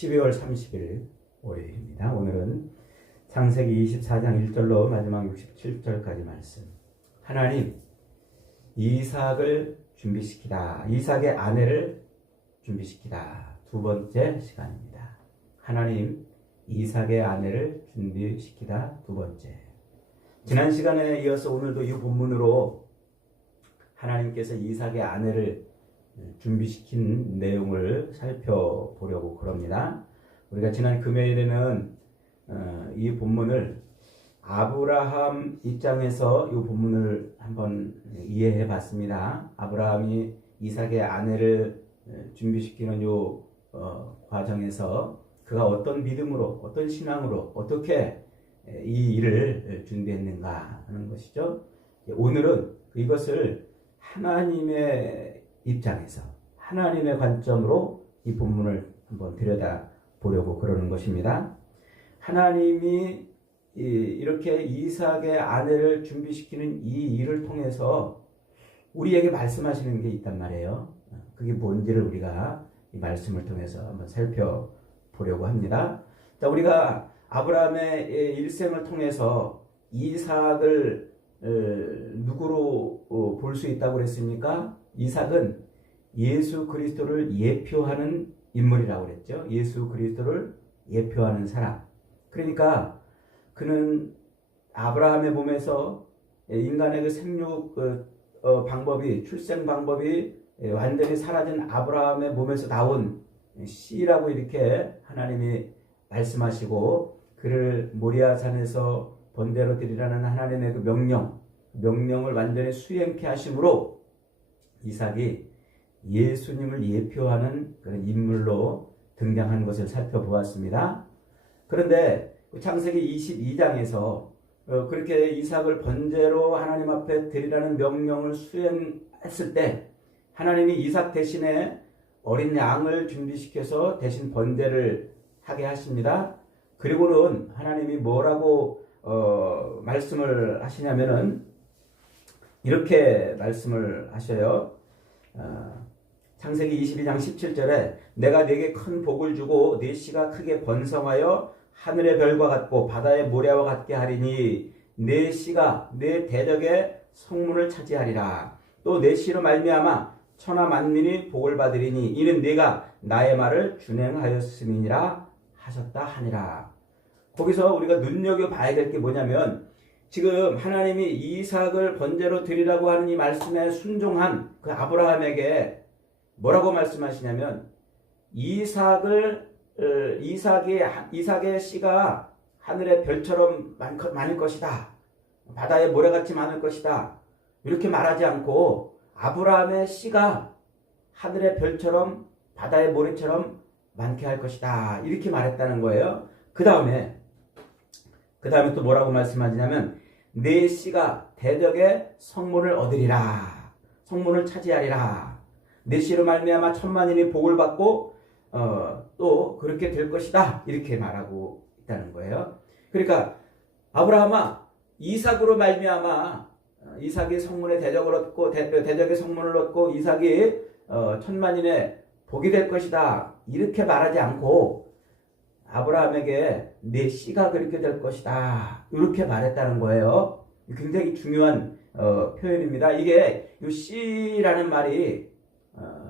12월 30일 월요일입니다. 오늘은 창세기 24장 1절로 마지막 67절까지 말씀. 하나님, 이삭을 준비시키다. 이삭의 아내를 준비시키다. 두 번째 시간입니다. 하나님, 이삭의 아내를 준비시키다. 두 번째. 지난 시간에 이어서 오늘도 이 본문으로 하나님께서 이삭의 아내를 준비시킨 내용을 살펴보려고 그럽니다. 우리가 지난 금요일에는 이 본문을 아브라함 입장에서 이 본문을 한번 이해해 봤습니다. 아브라함이 이삭의 아내를 준비시키는 이 과정에서 그가 어떤 믿음으로, 어떤 신앙으로, 어떻게 이 일을 준비했는가 하는 것이죠. 오늘은 이것을 하나님의 입장에서, 하나님의 관점으로 이 본문을 한번 들여다보려고 그러는 것입니다. 하나님이 이렇게 이삭의 아내를 준비시키는 이 일을 통해서 우리에게 말씀하시는 게 있단 말이에요. 그게 뭔지를 우리가 이 말씀을 통해서 한번 살펴보려고 합니다. 자, 우리가 아브라함의 일생을 통해서 이삭을 누구로 볼 수 있다고 그랬습니까? 이삭은 예수 그리스도를 예표하는 인물이라고 그랬죠. 예수 그리스도를 예표하는 사람. 그러니까 그는 아브라함의 몸에서 인간의 그 생육 방법이, 출생 방법이 완전히 사라진 아브라함의 몸에서 나온 씨라고 이렇게 하나님이 말씀하시고, 그를 모리아산에서 번제로 드리라는 하나님의 그 명령을 완전히 수행케 하심으로 이삭이 예수님을 예표하는 그런 인물로 등장한 것을 살펴보았습니다. 그런데 창세기 22장에서 그렇게 이삭을 번제로 하나님 앞에 드리라는 명령을 수행했을 때 하나님이 이삭 대신에 어린 양을 준비시켜서 대신 번제를 하게 하십니다. 그리고는 하나님이 뭐라고 말씀을 하시냐면은 이렇게 말씀을 하셔요. 창세기 22장 17절에 내가 네게 큰 복을 주고 네 씨가 크게 번성하여 하늘의 별과 같고 바다의 모래와 같게 하리니 네 씨가 네 대적의 성문을 차지하리라. 또 네 씨로 말미암아 천하 만민이 복을 받으리니 이는 네가 나의 말을 준행하였음이니라 하셨다 하니라. 거기서 우리가 눈여겨봐야 될 게 뭐냐면, 지금 하나님이 이삭을 번제로 드리라고 하는 이 말씀에 순종한 그 아브라함에게 뭐라고 말씀하시냐면, 이삭의 씨가 하늘의 별처럼 많을 것이다. 바다의 모래같이 많을 것이다. 이렇게 말하지 않고 아브라함의 씨가 하늘의 별처럼 바다의 모래처럼 많게 할 것이다. 이렇게 말했다는 거예요. 그 다음에 또 뭐라고 말씀하시냐면 네 씨가 대적의 성문을 얻으리라. 성문을 차지하리라. 네 씨로 말미암아 천만인이 복을 받고 또 그렇게 될 것이다. 이렇게 말하고 있다는 거예요. 그러니까 아브라함아, 이삭으로 말미암아 이삭이 성문의 대적을 얻고 대적의 성문을 얻고 이삭이 천만인의 복이 될 것이다. 이렇게 말하지 않고 아브라함에게 내 씨가 그렇게 될 것이다. 이렇게 말했다는 거예요. 굉장히 중요한 표현입니다. 이게 이 씨라는 말이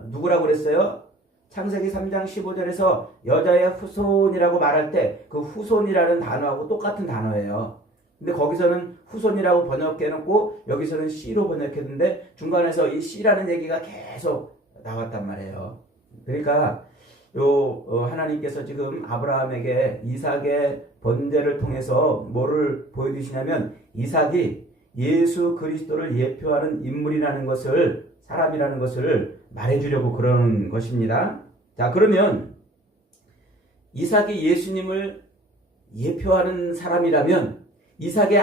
누구라고 그랬어요? 창세기 3장 15절에서 여자의 후손이라고 말할 때 그 후손이라는 단어하고 똑같은 단어예요. 근데 거기서는 후손이라고 번역해놓고 여기서는 씨로 번역했는데 중간에서 이 씨라는 얘기가 계속 나왔단 말이에요. 그러니까 하나님께서 지금 아브라함에게 이삭의 번제를 통해서 뭐를 보여주시냐면 이삭이 예수 그리스도를 예표하는 인물이라는 것을, 사람이라는 것을 말해주려고 그러는 것입니다. 자, 그러면 이삭이 예수님을 예표하는 사람이라면 이삭의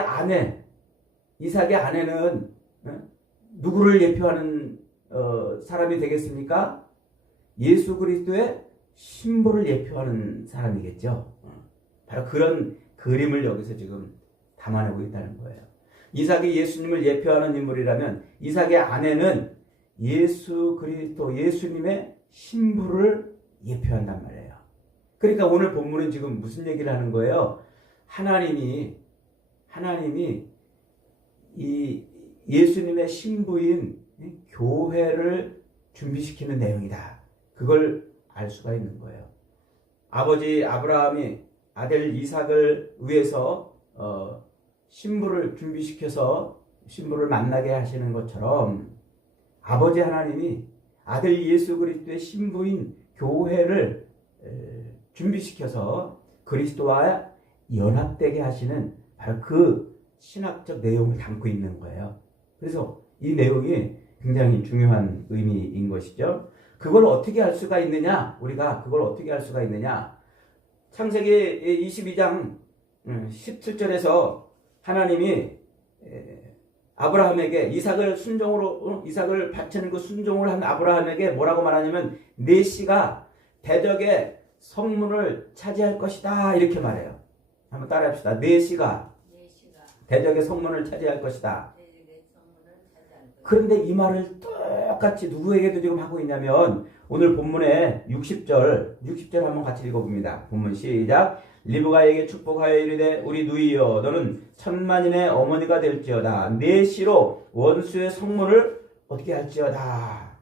아내는 누구를 예표하는 사람이 되겠습니까? 예수 그리스도의 신부를 예표하는 사람이겠죠. 바로 그런 그림을 여기서 지금 담아내고 있다는 거예요. 이삭이 예수님을 예표하는 인물이라면 이삭의 아내는 예수 그리스도, 예수님의 신부를 예표한단 말이에요. 그러니까 오늘 본문은 지금 무슨 얘기를 하는 거예요? 하나님이 이 예수님의 신부인 교회를 준비시키는 내용이다. 그걸 알 수가 있는 거예요. 아버지 아브라함이 아들 이삭을 위해서 신부를 준비시켜서 신부를 만나게 하시는 것처럼 아버지 하나님이 아들 예수 그리스도의 신부인 교회를 준비시켜서 그리스도와 연합되게 하시는 바로 그 신학적 내용을 담고 있는 거예요. 그래서 이 내용이 굉장히 중요한 의미인 것이죠. 그걸 어떻게 알 수가 있느냐? 우리가 그걸 어떻게 알 수가 있느냐? 창세기 22장 17절에서 하나님이 아브라함에게 이삭을 바치는 그 순종을 한 아브라함에게 뭐라고 말하냐면 네 씨가 대적의 성문을 차지할 것이다 이렇게 말해요. 한번 따라합시다. 네 씨가 대적의 성문을 차지할 것이다. 그런데 이 말을 똑같이 누구에게도 지금 하고 있냐면 오늘 본문의 60절 한번 같이 읽어봅니다. 본문 시작. 리브가에게 축복하여 이르되 우리 누이여 너는 천만인의 어머니가 될지어다. 네 씨로 원수의 성문을 어떻게 할지어다.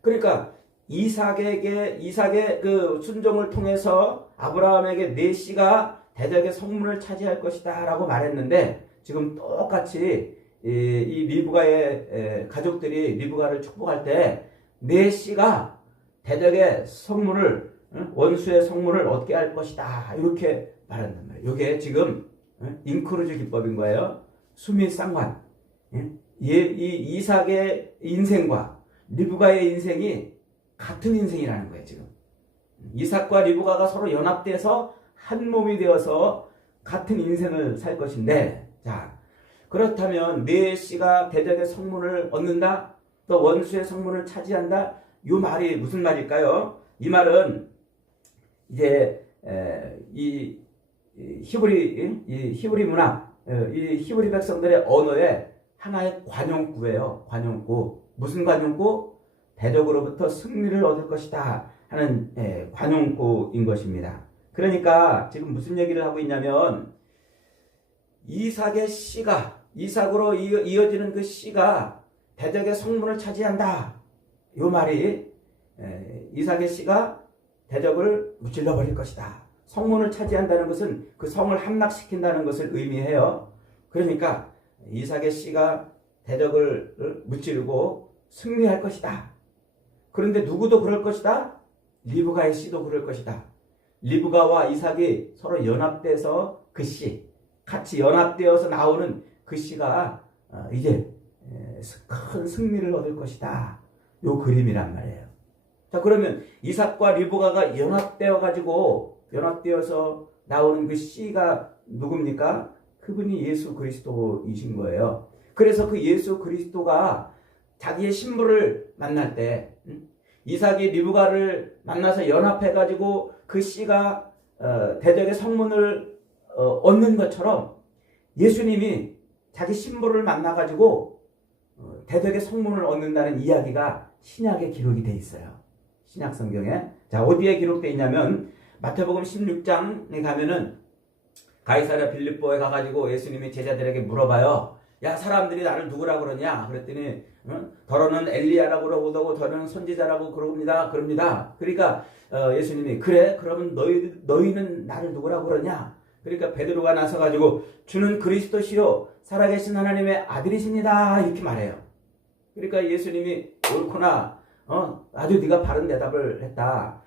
그러니까 이삭의 그 순종을 통해서 아브라함에게 네 씨가 대적의 성문을 차지할 것이다 라고 말했는데 지금 똑같이 이 리브가의 가족들이 리브가를 축복할 때 네 씨가 대적의 성문을 원수의 성문을 얻게 할 것이다 이렇게 말한단 말이에요. 이게 지금 인크루즈 기법인 거예요. 수미 쌍관. 이 이삭의 인생과 리브가의 인생이 같은 인생이라는 거예요. 지금 이삭과 리브가가 서로 연합돼서 한 몸이 되어서 같은 인생을 살 것인데, 자 그렇다면 네 씨가 대적의 성문을 얻는다, 또 원수의 성문을 차지한다. 이 말이 무슨 말일까요? 이 말은 이제 이 히브리 문화, 이 히브리 백성들의 언어의 하나의 관용구예요. 관용구. 무슨 관용구? 대적으로부터 승리를 얻을 것이다 하는 관용구인 것입니다. 그러니까 지금 무슨 얘기를 하고 있냐면 이삭의 씨가, 이삭으로 이어지는 그 씨가 대적의 성문을 차지한다. 이 말이 이삭의 씨가 대적을 무찔러 버릴 것이다. 성문을 차지한다는 것은 그 성을 함락시킨다는 것을 의미해요. 그러니까 이삭의 씨가 대적을 무찌르고 승리할 것이다. 그런데 누구도 그럴 것이다? 리브가의 씨도 그럴 것이다. 리브가와 이삭이 서로 연합돼서 그 씨, 같이 연합되어서 나오는 그 씨가 이제 큰 승리를 얻을 것이다. 요 그림이란 말이에요. 자, 그러면 이삭과 리브가가 연합되어서 나오는 그 씨가 누굽니까? 그분이 예수 그리스도이신 거예요. 그래서 그 예수 그리스도가 자기의 신부를 만날 때 이삭이 리브가를 만나서 연합해가지고 그 씨가 대적의 성문을 얻는 것처럼 예수님이 자기 신부를 만나가지고 대적의 성문을 얻는다는 이야기가 신약에 기록이 돼 있어요. 신약 성경에. 자, 어디에 기록되어 있냐면 마태복음 16장에 가면은 가이사랴 빌립보에 가가지고 예수님이 제자들에게 물어봐요. 야, 사람들이 나를 누구라고 그러냐? 그랬더니 더러는 엘리야라고 그러고 더러는 선지자라고 그럽니다. 그러니까 예수님이 그래? 그러면 너희는 나를 누구라고 그러냐? 그러니까 베드로가 나서가지고 주는 그리스도시요 살아계신 하나님의 아들이십니다 이렇게 말해요. 그러니까 예수님이 옳구나, 아주 네가 바른 대답을 했다.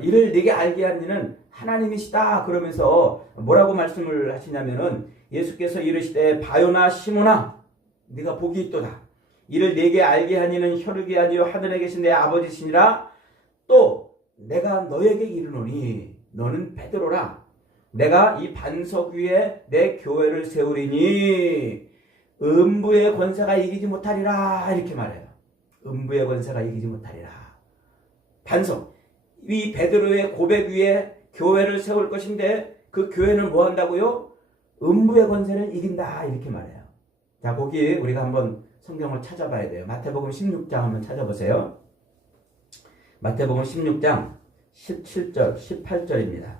이를 네게 알게 한 이는 하나님이시다. 그러면서 뭐라고 말씀을 하시냐면은 예수께서 이르시되 바요나 시몬아 네가 복이 있도다. 이를 네게 알게 한 이는 혈육이 아니요 하늘에 계신 내 아버지시니라. 또 내가 너에게 이르노니 너는 베드로라. 내가 이 반석 위에 내 교회를 세우리니 음부의 권세가 이기지 못하리라 이렇게 말해요. 음부의 권세가 이기지 못하리라. 반석, 이 베드로의 고백 위에 교회를 세울 것인데 그 교회는 뭐 한다고요? 음부의 권세를 이긴다 이렇게 말해요. 자, 거기 우리가 한번 성경을 찾아봐야 돼요. 마태복음 16장 한번 찾아보세요. 마태복음 16장 17절, 18절입니다.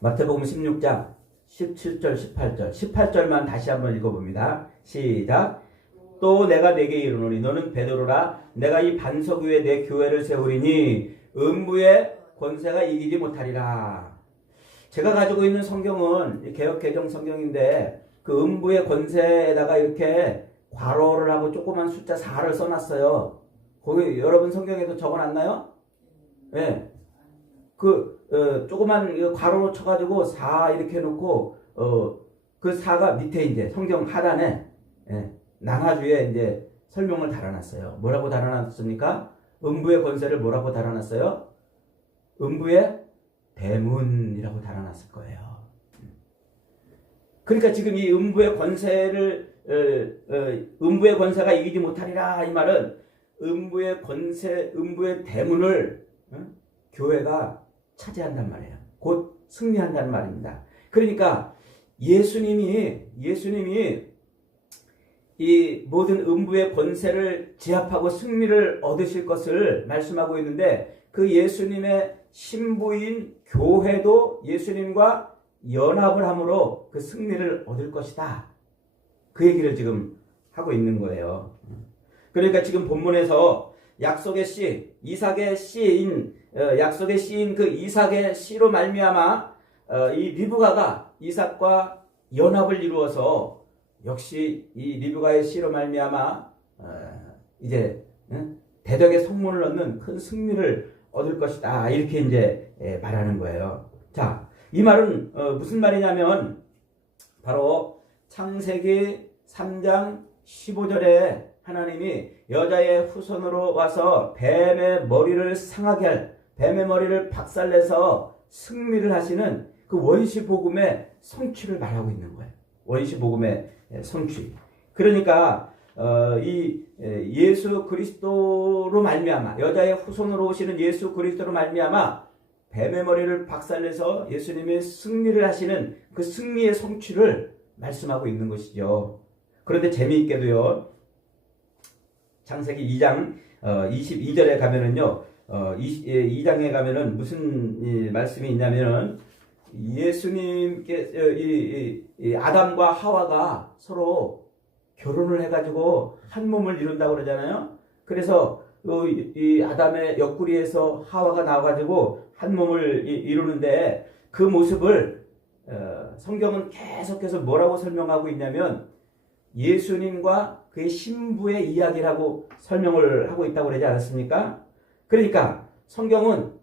마태복음 16장 17절, 18절. 18절만 다시 한번 읽어봅니다. 시작. 또 내가 네게 이르노니 너는 베드로라. 내가 이 반석 위에 내 교회를 세우리니 음부의 권세가 이기지 못하리라. 제가 가지고 있는 성경은 개역 개정 성경인데 그 음부의 권세에다가 이렇게 괄호를 하고 조그만 숫자 4를 써놨어요. 거기 여러분 성경에도 적어놨나요? 네. 조그만 괄호로 쳐가지고 4 이렇게 해놓고 그 4가 밑에 이제 성경 하단에 낭하주에 이제 설명을 달아놨어요. 뭐라고 달아놨습니까? 음부의 권세를 뭐라고 달아놨어요? 음부의 대문이라고 달아놨을 거예요. 그러니까 지금 이 음부의 권세를 음부의 권세가 이기지 못하리라 이 말은 음부의 권세, 음부의 대문을 교회가 차지한단 말이에요. 곧 승리한다는 말입니다. 그러니까 예수님이 이 모든 음부의 권세를 제압하고 승리를 얻으실 것을 말씀하고 있는데 그 예수님의 신부인 교회도 예수님과 연합을 함으로 그 승리를 얻을 것이다. 그 얘기를 지금 하고 있는 거예요. 그러니까 지금 본문에서 약속의 씨, 이삭의 씨인 약속의 씨인 그 이삭의 씨로 말미암아 이 리브가가 이삭과 연합을 이루어서 역시 이 리브가의 씨로 말미암아 이제 대적의 성문을 얻는 큰 승리를 얻을 것이다. 이렇게 이제 말하는 거예요. 자, 이 말은 무슨 말이냐면 바로 창세기 3장 15절에 하나님이 여자의 후손으로 와서 뱀의 머리를 상하게 할, 뱀의 머리를 박살내서 승리를 하시는 그 원시 복음의 성취를 말하고 있는 거예요. 원시 복음의 성취. 그러니까 이 예수 그리스도로 말미암아 여자의 후손으로 오시는 예수 그리스도로 말미암아 뱀의 머리를 박살내서 예수님이 승리를 하시는 그 승리의 성취를 말씀하고 있는 것이죠. 그런데 재미있게도요. 창세기 2장 22절에 가면은요. 2장에 가면은 무슨 말씀이 있냐면은 예수님께 아담과 하와가 서로 결혼을 해가지고 한 몸을 이룬다고 그러잖아요. 그래서 이 아담의 옆구리에서 하와가 나와가지고 한 몸을 이루는데 그 모습을 성경은 계속해서 뭐라고 설명하고 있냐면 예수님과 그의 신부의 이야기라고 설명을 하고 있다고 그러지 않았습니까? 그러니까 성경은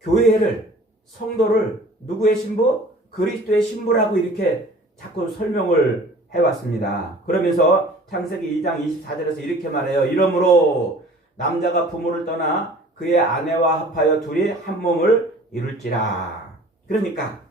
교회를 성도를 누구의 신부? 그리스도의 신부라고 이렇게 자꾸 설명을 해왔습니다. 그러면서 창세기 2장 24절에서 이렇게 말해요. 이러므로 남자가 부모를 떠나 그의 아내와 합하여 둘이 한 몸을 이룰지라. 그러니까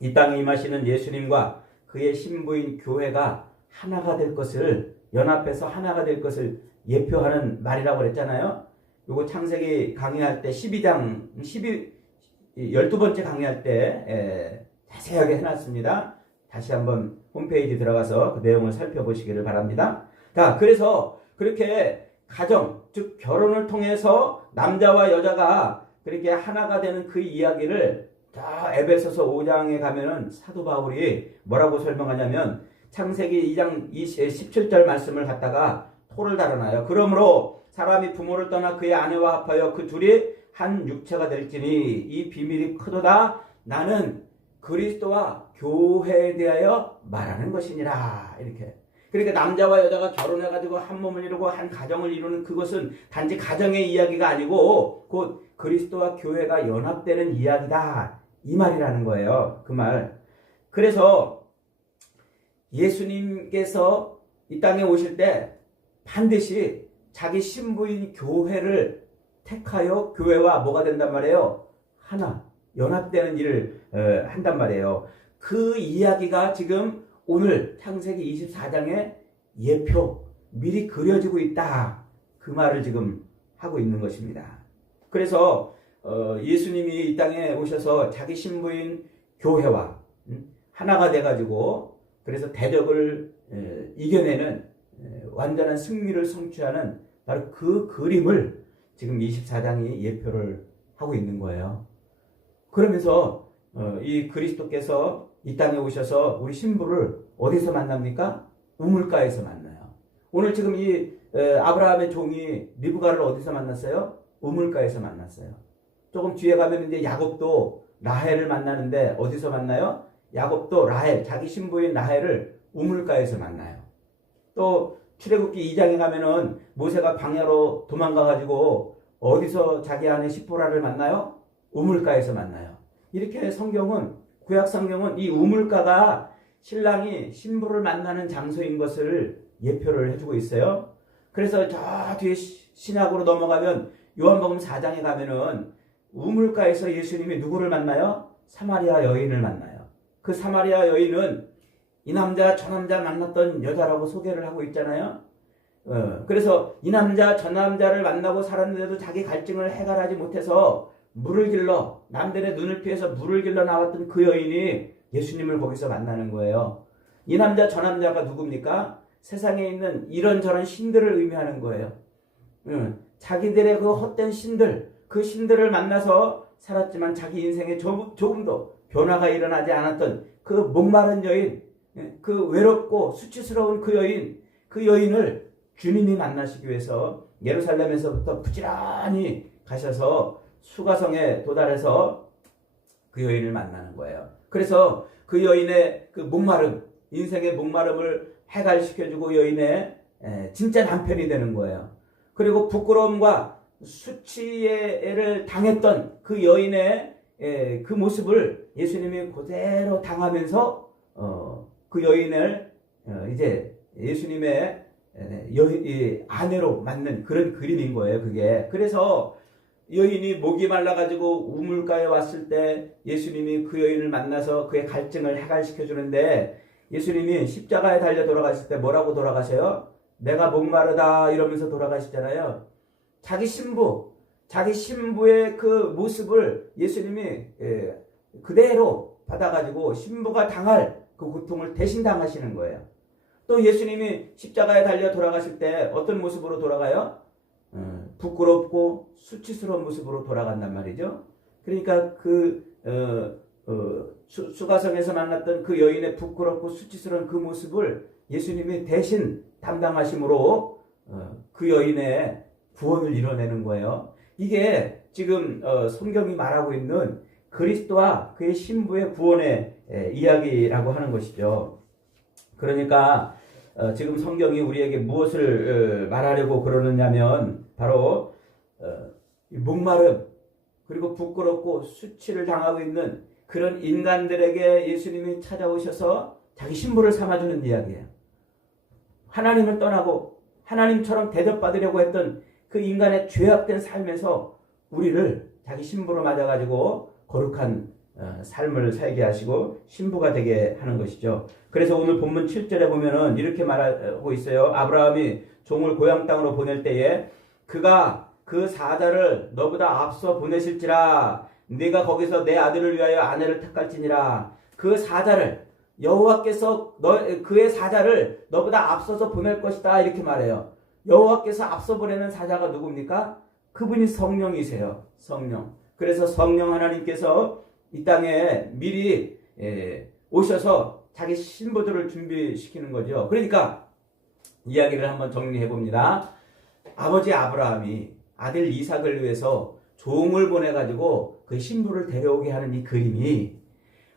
이 땅에 임하시는 예수님과 그의 신부인 교회가 하나가 될 것을 연합해서 하나가 될 것을 예표하는 말이라고 그랬잖아요. 요거 창세기 강의할 때 12번째 강의할 때 자세하게 해놨습니다. 다시 한번 홈페이지 들어가서 그 내용을 살펴보시기를 바랍니다. 자, 그래서 그렇게 가정, 즉 결혼을 통해서 남자와 여자가 그렇게 하나가 되는 그 이야기를 자 에베소서 5장에 가면은 사도 바울이 뭐라고 설명하냐면 창세기 2장 17절 말씀을 갖다가 토를 달아놔요. 그러므로 사람이 부모를 떠나 그의 아내와 합하여 그 둘이 한 육체가 될지니 이 비밀이 크도다. 나는 그리스도와 교회에 대하여 말하는 것이니라. 이렇게. 그러니까 남자와 여자가 결혼해가지고 한 몸을 이루고 한 가정을 이루는 그것은 단지 가정의 이야기가 아니고 곧 그리스도와 교회가 연합되는 이야기다. 이 말이라는 거예요. 그 말. 그래서 예수님께서 이 땅에 오실 때 반드시 자기 신부인 교회를 택하여 교회와 뭐가 된단 말이에요? 하나, 연합되는 일을 한단 말이에요. 그 이야기가 지금 오늘 창세기 24장에 예표, 미리 그려지고 있다. 그 말을 지금 하고 있는 것입니다. 그래서 예수님이 이 땅에 오셔서 자기 신부인 교회와 하나가 돼가지고 그래서 대적을 이겨내는 완전한 승리를 성취하는 바로 그 그림을 지금 24장이 예표를 하고 있는 거예요. 그러면서 이 그리스도께서 이 땅에 오셔서 우리 신부를 어디서 만납니까? 우물가에서 만나요. 오늘 지금 이 아브라함의 종이 리브가를 어디서 만났어요? 우물가에서 만났어요. 조금 뒤에 가면 이제 야곱도 라헬을 만나는데 어디서 만나요? 야곱도 라헬, 자기 신부인 라헬을 우물가에서 만나요. 또 출애굽기 2장에 가면은 모세가 광야로 도망가가지고 어디서 자기 아내 시포라를 만나요? 우물가에서 만나요. 이렇게 성경은, 구약 성경은 이 우물가가 신랑이 신부를 만나는 장소인 것을 예표를 해주고 있어요. 그래서 저 뒤에 신약으로 넘어가면 요한복음 4장에 가면은 우물가에서 예수님이 누구를 만나요? 사마리아 여인을 만나요. 그 사마리아 여인은 이 남자 저 남자 만났던 여자라고 소개를 하고 있잖아요. 그래서 이 남자 저 남자를 만나고 살았는데도 자기 갈증을 해결하지 못해서 물을 길러, 남들의 눈을 피해서 물을 길러 나왔던 그 여인이 예수님을 거기서 만나는 거예요. 이 남자 저 남자가 누굽니까? 세상에 있는 이런저런 신들을 의미하는 거예요. 자기들의 그 헛된 신들, 그 신들을 만나서 살았지만 자기 인생에 조금도 변화가 일어나지 않았던 그 목마른 여인, 그 외롭고 수치스러운 그 여인을 주님이 만나시기 위해서 예루살렘에서부터 부지런히 가셔서 수가성에 도달해서 그 여인을 만나는 거예요. 그래서 그 여인의 그 목마름, 인생의 목마름을 해갈시켜주고 여인의 진짜 남편이 되는 거예요. 그리고 부끄러움과 수치를 당했던 그 여인의 그 모습을 예수님이 그대로 당하면서 그 여인을 이제 예수님의 아내로 맞는 그런 그림인 거예요. 그게. 그래서 여인이 목이 말라가지고 우물가에 왔을 때 예수님이 그 여인을 만나서 그의 갈증을 해갈시켜 주는데 예수님이 십자가에 달려 돌아가실 때 뭐라고 돌아가셔요? 내가 목마르다 이러면서 돌아가시잖아요. 자기 신부의 그 모습을 예수님이 그대로 받아가지고 신부가 당할 그 고통을 대신 당하시는 거예요. 또 예수님이 십자가에 달려 돌아가실 때 어떤 모습으로 돌아가요? 부끄럽고 수치스러운 모습으로 돌아간단 말이죠. 그러니까 수가성에서 만났던 그 여인의 부끄럽고 수치스러운 그 모습을 예수님이 대신 담당하심으로 그 여인의 구원을 이뤄내는 거예요. 이게 지금 성경이 말하고 있는 그리스도와 그의 신부의 구원의 이야기라고 하는 것이죠. 그러니까 지금 성경이 우리에게 무엇을 말하려고 그러느냐면 바로 목마름 그리고 부끄럽고 수치를 당하고 있는 그런 인간들에게 예수님이 찾아오셔서 자기 신부를 삼아주는 이야기예요. 하나님을 떠나고 하나님처럼 대접받으려고 했던 그 인간의 죄악된 삶에서 우리를 자기 신부로 맞아가지고 거룩한 삶을 살게 하시고 신부가 되게 하는 것이죠. 그래서 오늘 본문 7절에 보면은 이렇게 말하고 있어요. 아브라함이 종을 고향 땅으로 보낼 때에 그가 그 사자를 너보다 앞서 보내실지라 네가 거기서 내 아들을 위하여 아내를 택할지니라. 그 사자를 여호와께서 그의 사자를 너보다 앞서서 보낼 것이다 이렇게 말해요. 여호와께서 앞서 보내는 사자가 누굽니까? 그분이 성령이세요. 성령. 그래서 성령 하나님께서 이 땅에 미리 오셔서 자기 신부들을 준비시키는 거죠. 그러니까 이야기를 한번 정리해 봅니다. 아버지 아브라함이 아들 이삭을 위해서 종을 보내가지고 그 신부를 데려오게 하는 이 그림이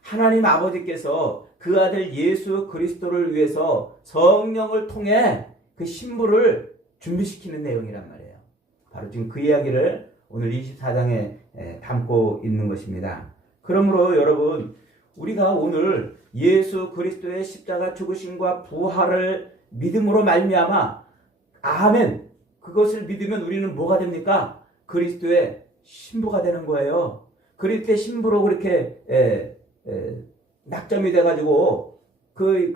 하나님 아버지께서 그 아들 예수 그리스도를 위해서 성령을 통해 그 신부를 준비시키는 내용이란 말이에요. 바로 지금 그 이야기를 오늘 24장에 담고 있는 것입니다. 그러므로 여러분 우리가 오늘 예수 그리스도의 십자가 죽으심과 부활을 믿음으로 말미암아 아멘 그것을 믿으면 우리는 뭐가 됩니까? 그리스도의 신부가 되는 거예요. 그리스도의 신부로 그렇게 낙점이 돼가지고 그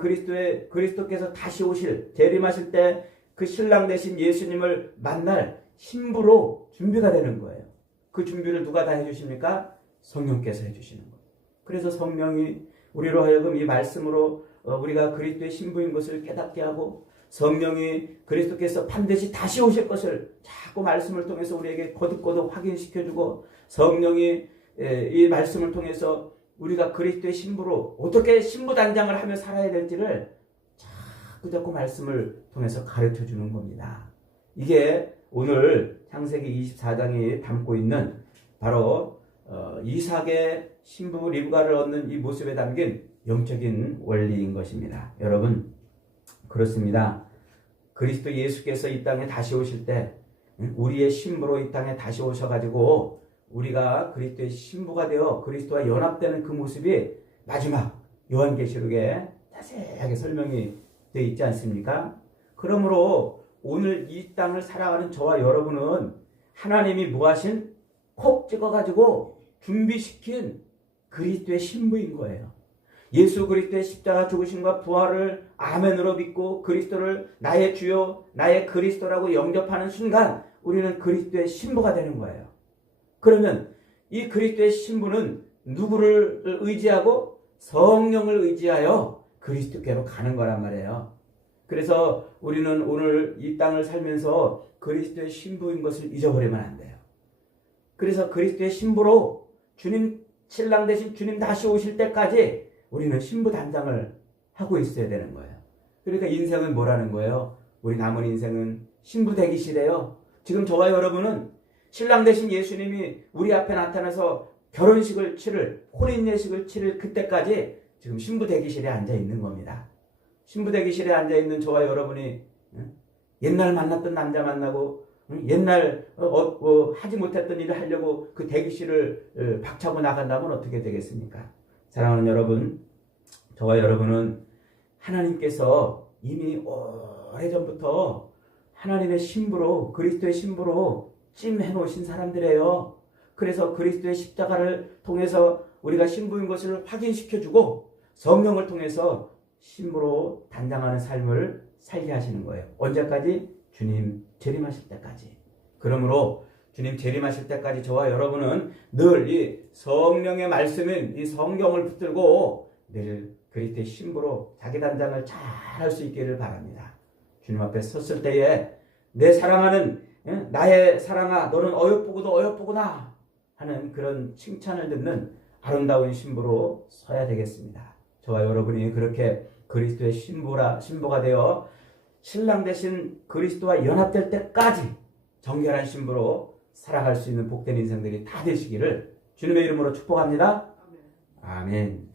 그리스도께서 다시 오실 재림하실 때 그 신랑 되신 예수님을 만날 신부로 준비가 되는 거예요. 그 준비를 누가 다 해주십니까? 성령께서 해주시는 거예요. 그래서 성령이 우리로 하여금 이 말씀으로 우리가 그리스도의 신부인 것을 깨닫게 하고 성령이 그리스도께서 반드시 다시 오실 것을 자꾸 말씀을 통해서 우리에게 거듭거듭 확인시켜주고, 성령이 이 말씀을 통해서 우리가 그리스도의 신부로 어떻게 신부단장을 하며 살아야 될지를 자꾸 말씀을 통해서 가르쳐주는 겁니다. 이게 오늘 창세기 24장이 담고 있는 바로 이삭의 신부 리브가를 얻는 이 모습에 담긴 영적인 원리인 것입니다. 여러분, 그렇습니다. 그리스도 예수께서 이 땅에 다시 오실 때 우리의 신부로 이 땅에 다시 오셔가지고 우리가 그리스도의 신부가 되어 그리스도와 연합되는 그 모습이 마지막 요한계시록에 자세하게 설명이 되어 있지 않습니까? 그러므로 오늘 이 땅을 살아가는 저와 여러분은 하나님이 무하신 콕 찍어가지고 준비시킨 그리스도의 신부인 거예요. 예수 그리스도의 십자가 죽으심과 부활을 아멘으로 믿고 그리스도를 나의 주요 나의 그리스도라고 영접하는 순간 우리는 그리스도의 신부가 되는 거예요. 그러면 이 그리스도의 신부는 누구를 의지하고? 성령을 의지하여 그리스도께로 가는 거란 말이에요. 그래서 우리는 오늘 이 땅을 살면서 그리스도의 신부인 것을 잊어버리면 안 돼요. 그래서 그리스도의 신부로 주님, 신랑 대신 주님 다시 오실 때까지 우리는 신부 단장을 하고 있어야 되는 거예요. 그러니까 인생은 뭐라는 거예요? 우리 남은 인생은 신부 대기실이에요. 지금 저와 여러분은 신랑 대신 예수님이 우리 앞에 나타나서 결혼식을 치를, 혼인 예식을 치를 그때까지 지금 신부 대기실에 앉아 있는 겁니다. 신부 대기실에 앉아 있는 저와 여러분이 옛날 만났던 남자 만나고 옛날 하지 못했던 일을 하려고 그 대기실을 박차고 나간다면 어떻게 되겠습니까? 사랑하는 여러분, 저와 여러분은 하나님께서 이미 오래전부터 하나님의 신부로, 그리스도의 신부로 찜해 놓으신 사람들이에요. 그래서 그리스도의 십자가를 통해서 우리가 신부인 것을 확인시켜주고 성령을 통해서 신부로 단장하는 삶을 살게 하시는 거예요. 언제까지? 주님 재림하실 때까지. 그러므로 주님 재림하실 때까지 저와 여러분은 늘 이 성령의 말씀인 이 성경을 붙들고 늘 그리스도의 신부로 자기 단장을 잘 할 수 있기를 바랍니다. 주님 앞에 섰을 때에 내 사랑하는 나의 사랑아 너는 어여쁘고도 어여쁘구나 하는 그런 칭찬을 듣는 아름다운 신부로 서야 되겠습니다. 저와 여러분이 그렇게 그리스도의 신부가 되어 신랑 대신 그리스도와 연합될 때까지 정결한 신부로 살아갈 수 있는 복된 인생들이 다 되시기를 주님의 이름으로 축복합니다. 아멘.